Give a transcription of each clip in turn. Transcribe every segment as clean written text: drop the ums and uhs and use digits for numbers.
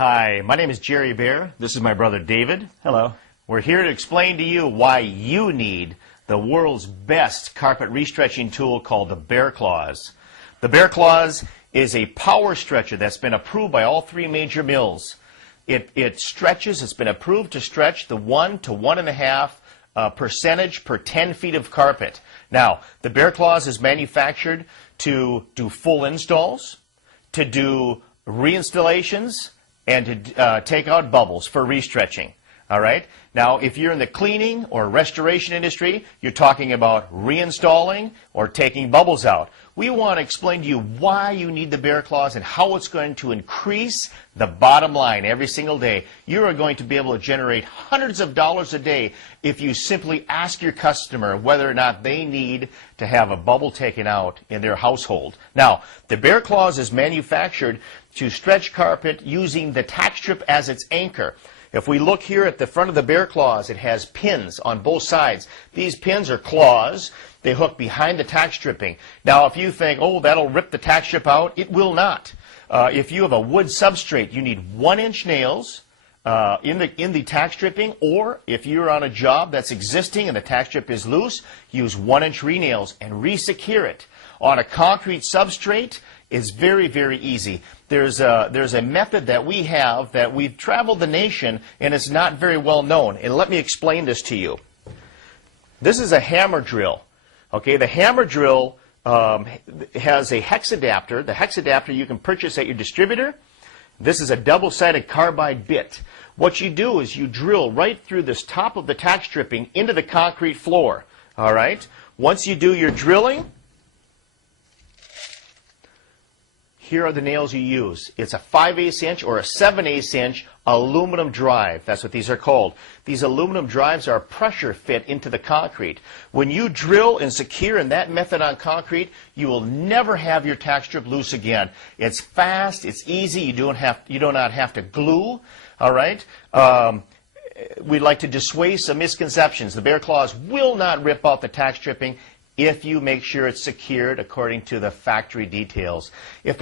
Hi, my name is Jerry Behr. This is my brother David. Hello. We're here to explain to you why you need the world's best carpet restretching tool called the Behr Claws. The Behr Claws is a power stretcher that's been approved by all three major mills. It stretches, it's been approved to stretch the 1 to 1.5 percentage per 10 feet of carpet. Now, the Behr Claws is manufactured to do full installs, to do reinstallations, and to take out bubbles for restretching. All right? Now, if you're in the cleaning or restoration industry, you're talking about reinstalling or taking bubbles out. We want to explain to you why you need the Behr Claws and how it's going to increase the bottom line every single day. You are going to be able to generate hundreds of dollars a day if you simply ask your customer whether or not they need to have a bubble taken out in their household. Now, the Behr Claws is manufactured to stretch carpet using the tack strip as its anchor. If we look here at the front of the Behr Claws, it has pins on both sides. These pins are claws. They hook behind the tack stripping. Now, if you think, oh, that'll rip the tack strip out, it will not. If you have a wood substrate, you need 1-inch nails in the tack stripping, or if you're on a job that's existing and the tack strip is loose, use 1-inch re-nails and re-secure it. On a concrete substrate, it's very, very easy. There's a method that we have that we've traveled the nation, and it's not very well known. And let me explain this to you. This is a hammer drill. Okay, the hammer drill has a hex adapter. The hex adapter you can purchase at your distributor. This is a double-sided carbide bit. What you do is you drill right through this top of the tack stripping into the concrete floor. All right? Once you do your drilling, here are the nails you use. It's a 5/8 inch or a 7/8 inch aluminum drive. That's what these are called. These aluminum drives are pressure fit into the concrete. When you drill and secure in that method on concrete, you will never have your tack strip loose again. It's fast, it's easy, you do not have to glue. All right? We'd like to dissuade some misconceptions. The Behr Claws will not rip out the tack stripping if you make sure it's secured according to the factory details. If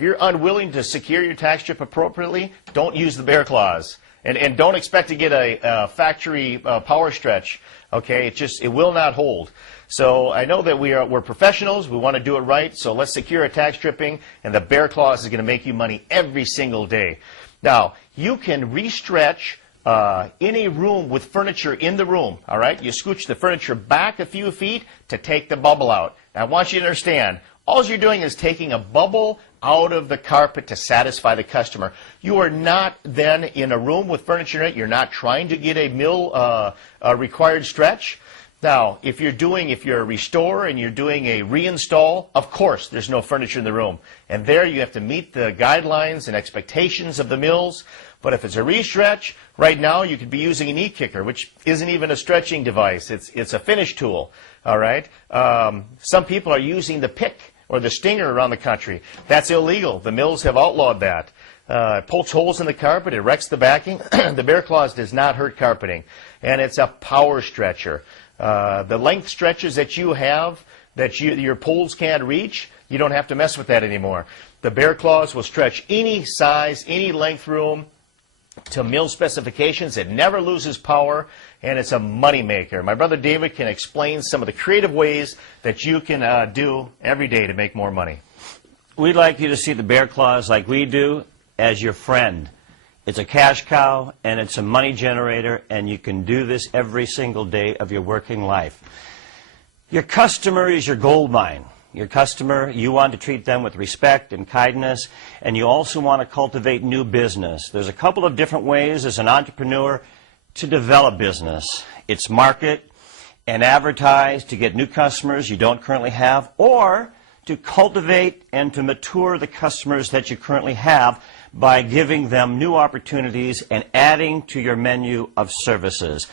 you're unwilling to secure your tack strip appropriately, don't use the Behr Claws. And don't expect to get a factory power stretch. Okay, it will not hold. So I know that we're professionals. We want to do it right. So let's secure a tack stripping, and the Behr Claws is going to make you money every single day. Now, you can restretch in a room with furniture in the room, all right? You scooch the furniture back a few feet to take the bubble out. Now, I want you to understand, all you're doing is taking a bubble out of the carpet to satisfy the customer. You are not then in a room with furniture in it. You're not trying to get a mill required stretch. Now, if you're a restorer and you're doing a reinstall, of course, there's no furniture in the room. And there you have to meet the guidelines and expectations of the mills. But if it's a restretch, right now you could be using an e-kicker, which isn't even a stretching device. It's a finish tool, all right? Some people are using the pick or the stinger around the country. That's illegal. The mills have outlawed that. It pokes holes in the carpet. It wrecks the backing. The Behr Claws does not hurt carpeting. And it's a power stretcher. The length stretches that you have that your poles can't reach, you don't have to mess with that anymore. The Behr Claws will stretch any size, any length room to mill specifications. It never loses power, and it's a money maker. My brother David can explain some of the creative ways that you can do every day to make more money. We'd like you to see the Behr Claws like we do as your friend. It's a cash cow, and it's a money generator, and you can do this every single day of your working life. Your customer is your gold mine. Your customer, you want to treat them with respect and kindness, and you also want to cultivate new business. There's a couple of different ways as an entrepreneur to develop business. It's market and advertise to get new customers you don't currently have, or to cultivate and to mature the customers that you currently have by giving them new opportunities and adding to your menu of services.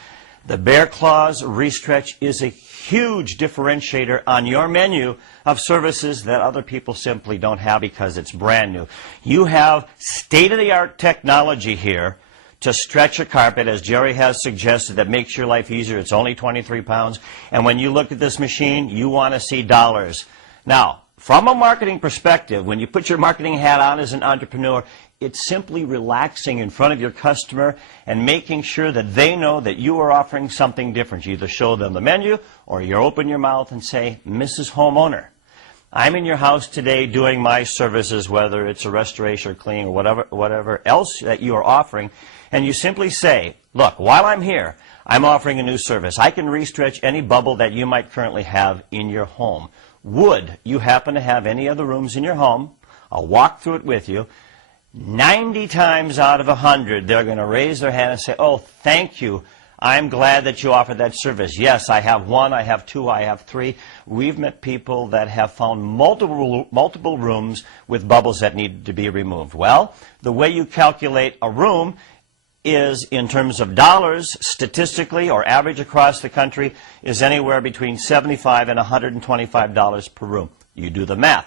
The Behr Claws Restretch is a huge differentiator on your menu of services that other people simply don't have because it's brand new. You have state-of-the-art technology here to stretch a carpet, as Jerry has suggested, that makes your life easier. It's only 23 pounds. And when you look at this machine, you want to see dollars. Now, from a marketing perspective, when you put your marketing hat on as an entrepreneur, It's simply relaxing in front of your customer and making sure that they know that you are offering something different. You either show them the menu or you open your mouth and say, Mrs. Homeowner, I'm in your house today doing my services, whether it's a restoration or cleaning or whatever else that you are offering, and you simply say, look, while I'm here, I'm offering a new service. I can restretch any bubble that you might currently have in your home. Would you happen to have any other rooms in your home? I'll walk through it with you. 90 times out of 100, they're going to raise their hand and say, oh, thank you. I'm glad that you offer that service. Yes, I have one, I have two, I have three. We've met people that have found multiple rooms with bubbles that need to be removed. Well, the way you calculate a room is in terms of dollars, statistically, or average across the country, is anywhere between $75 and $125 per room. You do the math.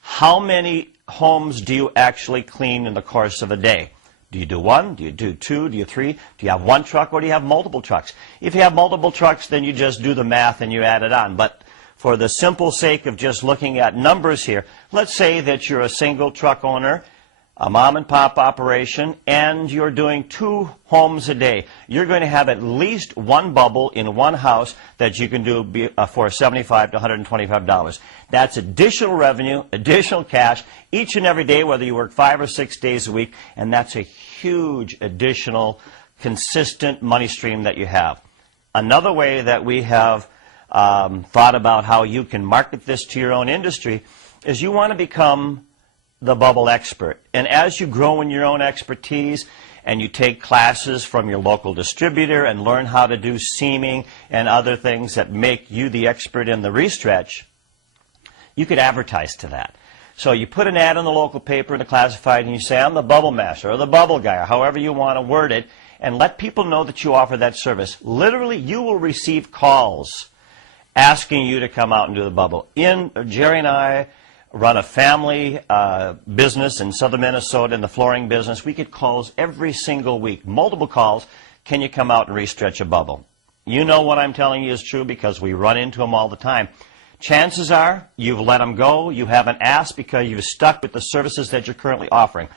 How many homes do you actually clean in the course of a day? Do you do one? Do you do two? Do you three? Do you have one truck or do you have multiple trucks? If you have multiple trucks, then you just do the math and you add it on. But for the simple sake of just looking at numbers here, let's say that you're a single truck owner, a mom and pop operation, and you're doing 2 homes a day. You're going to have at least one bubble in one house that you can do for $75 to $125. That's additional revenue, additional cash, each and every day, whether you work 5 or 6 days a week, and that's a huge additional, consistent money stream that you have. Another way that we have thought about how you can market this to your own industry is you want to become the bubble expert. And as you grow in your own expertise and you take classes from your local distributor and learn how to do seaming and other things that make you the expert in the restretch, you could advertise to that. So you put an ad in the local paper in the classified and you say, I'm the bubble master or the bubble guy or however you want to word it, and let people know that you offer that service. Literally, you will receive calls asking you to come out and do the bubble. Jerry and I run a family business in southern Minnesota in the flooring business. We get calls every single week, multiple calls. Can you come out and restretch a bubble? You know what I'm telling you is true because we run into them all the time. Chances are you've let them go. You haven't asked because you've stuck with the services that you're currently offering.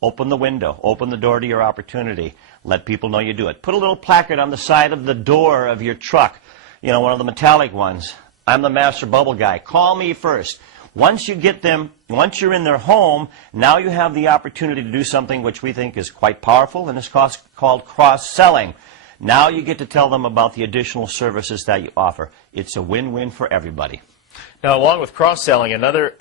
Open the window. Open the door to your opportunity. Let people know you do it. Put a little placard on the side of the door of your truck. You know, one of the metallic ones. I'm the master bubble guy. Call me first. Once you get them, once you're in their home, now you have the opportunity to do something which we think is quite powerful, and it's called cross-selling. Now you get to tell them about the additional services that you offer. It's a win-win for everybody. Now, along with cross-selling, another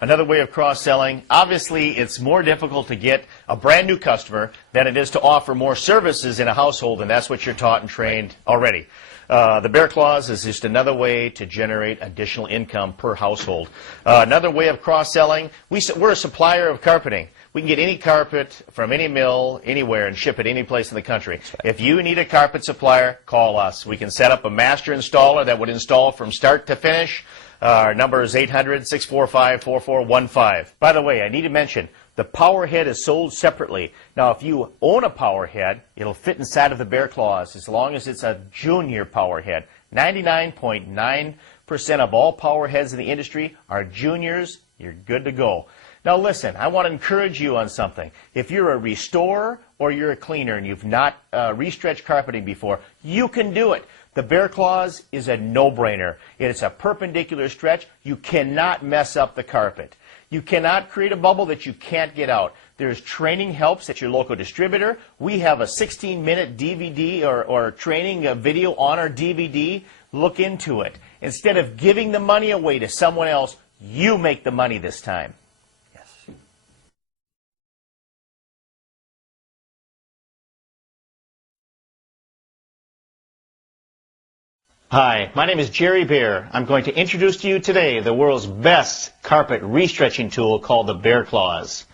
way of cross-selling, obviously it's more difficult to get a brand new customer than it is to offer more services in a household, and that's what you're taught and trained already. The Behr Claws is just another way to generate additional income per household. Another way of cross-selling, we're a supplier of carpeting. We can get any carpet from any mill, anywhere, and ship it any place in the country. Right. If you need a carpet supplier, call us. We can set up a master installer that would install from start to finish. Our number is 800-645-4415. By the way, I need to mention, the power head is sold separately. Now, if you own a power head, it'll fit inside of the Behr Claws as long as it's a junior power head. 99.9% of all power heads in the industry are juniors. You're good to go. Now, listen, I want to encourage you on something. If you're a restorer or you're a cleaner and you've not restretched carpeting before, you can do it. The Behr Claws is a no-brainer. It's a perpendicular stretch. You cannot mess up the carpet. You cannot create a bubble that you can't get out. There's training helps at your local distributor. We have a 16-minute DVD or training video on our DVD. Look into it. Instead of giving the money away to someone else, you make the money this time. Yes. Hi, my name is Jerry Behr. I'm going to introduce to you today the world's best carpet restretching tool called the Behr Claws.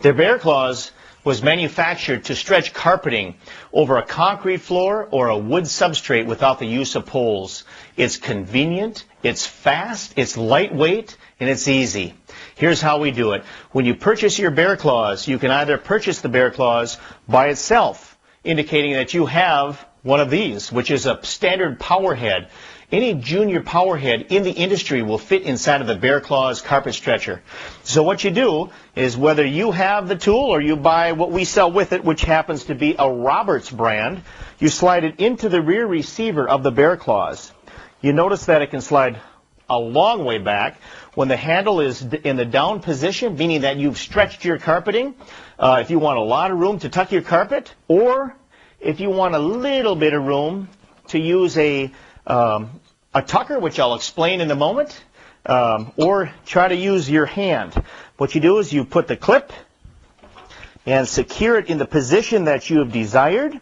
The Behr Claws was manufactured to stretch carpeting over a concrete floor or a wood substrate without the use of poles. It's convenient, it's fast, it's lightweight, and it's easy. Here's how we do it. When you purchase your Behr Claws, you can either purchase the Behr Claws by itself, indicating that you have one of these, which is a standard power head. any junior power head in the industry will fit inside of the Behr Claws carpet stretcher. So what you do is, whether you have the tool or you buy what we sell with it, which happens to be a Roberts brand, you slide it into the rear receiver of the Behr Claws. You notice that it can slide a long way back. When the handle is in the down position, meaning that you've stretched your carpeting, if you want a lot of room to tuck your carpet, or if you want a little bit of room to use a tucker, which I'll explain in a moment, or try to use your hand. What you do is you put the clip and secure it in the position that you have desired.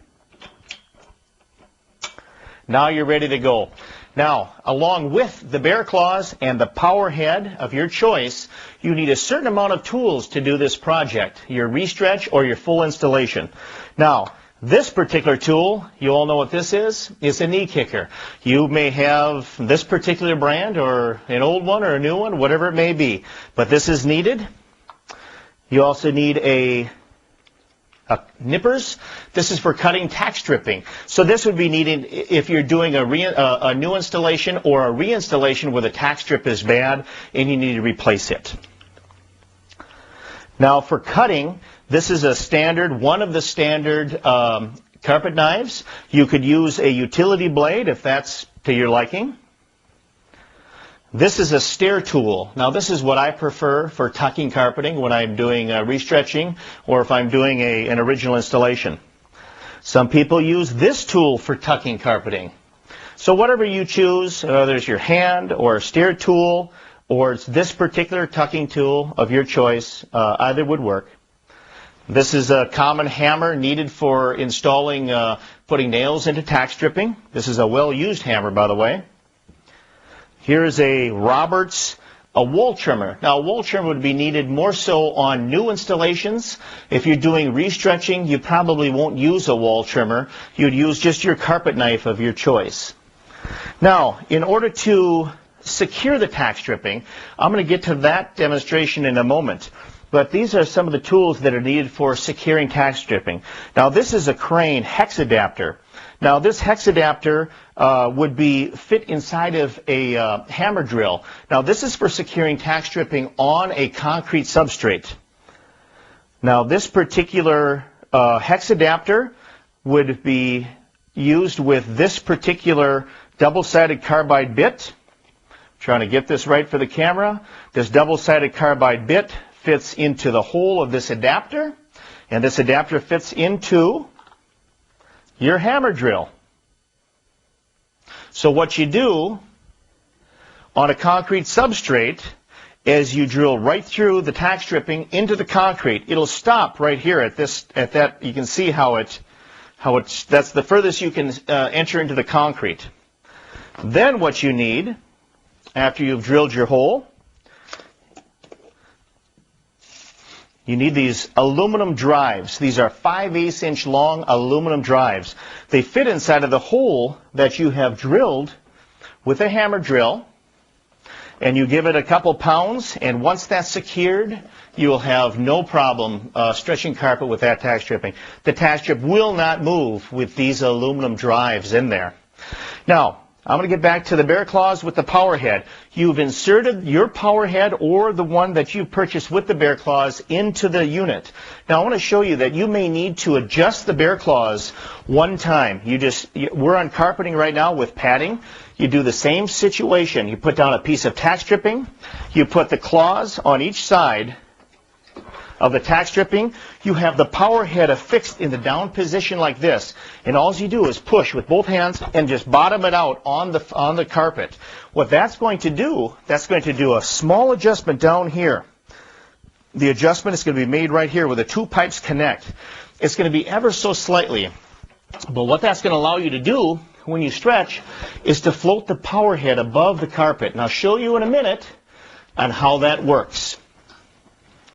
Now you're ready to go. Now, along with the Behr Claws and the power head of your choice, you need a certain amount of tools to do this project, your restretch or your full installation. Now, this particular tool, you all know what this is. It's a knee kicker. You may have this particular brand or an old one or a new one, whatever it may be, but this is needed. You also need a nippers. This is for cutting tack stripping. So this would be needed if you're doing a new installation or a reinstallation where the tack strip is bad and you need to replace it. Now for cutting, this is a standard, one of the standard carpet knives. You could use a utility blade if that's to your liking. This is a stair tool. Now this is what I prefer for tucking carpeting when I'm doing restretching or if I'm doing an original installation. Some people use this tool for tucking carpeting. So whatever you choose, whether it's your hand or a stair tool or it's this particular tucking tool of your choice, either would work. This is a common hammer needed for installing, putting nails into tack stripping. This is a well-used hammer, by the way. Here is a Roberts, a wool trimmer. Now, a wool trimmer would be needed more so on new installations. If you're doing restretching, you probably won't use a wool trimmer. You'd use just your carpet knife of your choice. Now, in order to secure the tack stripping, I'm going to get to that demonstration in a moment. But these are some of the tools that are needed for securing tack stripping. Now, this is a crane hex adapter. Now, this hex adapter would be fit inside of a hammer drill. Now, this is for securing tack stripping on a concrete substrate. Now, this particular hex adapter would be used with this particular double-sided carbide bit. Trying to get this right for the camera. This double-sided carbide bit fits into the hole of this adapter, and this adapter fits into your hammer drill. So what you do on a concrete substrate is you drill right through the tack stripping into the concrete. It'll stop right here at that. You can see how that's the furthest you can enter into the concrete. Then what you need, after you've drilled your hole, you need these aluminum drives. These are 5/8" long aluminum drives. They fit inside of the hole that you have drilled with a hammer drill, and you give it a couple pounds, and once that's secured, you will have no problem stretching carpet with that tack stripping. The tack strip will not move with these aluminum drives in there. Now, I'm going to get back to the Behr Claws with the power head. You've inserted your power head or the one that you purchased with the Behr Claws into the unit. Now I want to show you that you may need to adjust the Behr Claws one time. We're on carpeting right now with padding. You do the same situation. You put down a piece of tack stripping. You put the claws on each side of the tack stripping. You have the power head affixed in the down position like this, and all you do is push with both hands and just bottom it out on the carpet. What that's going to do a small adjustment down here. The adjustment is going to be made right here where the two pipes connect. It's going to be ever so slightly, but what that's going to allow you to do when you stretch is to float the power head above the carpet, and I'll show you in a minute on how that works.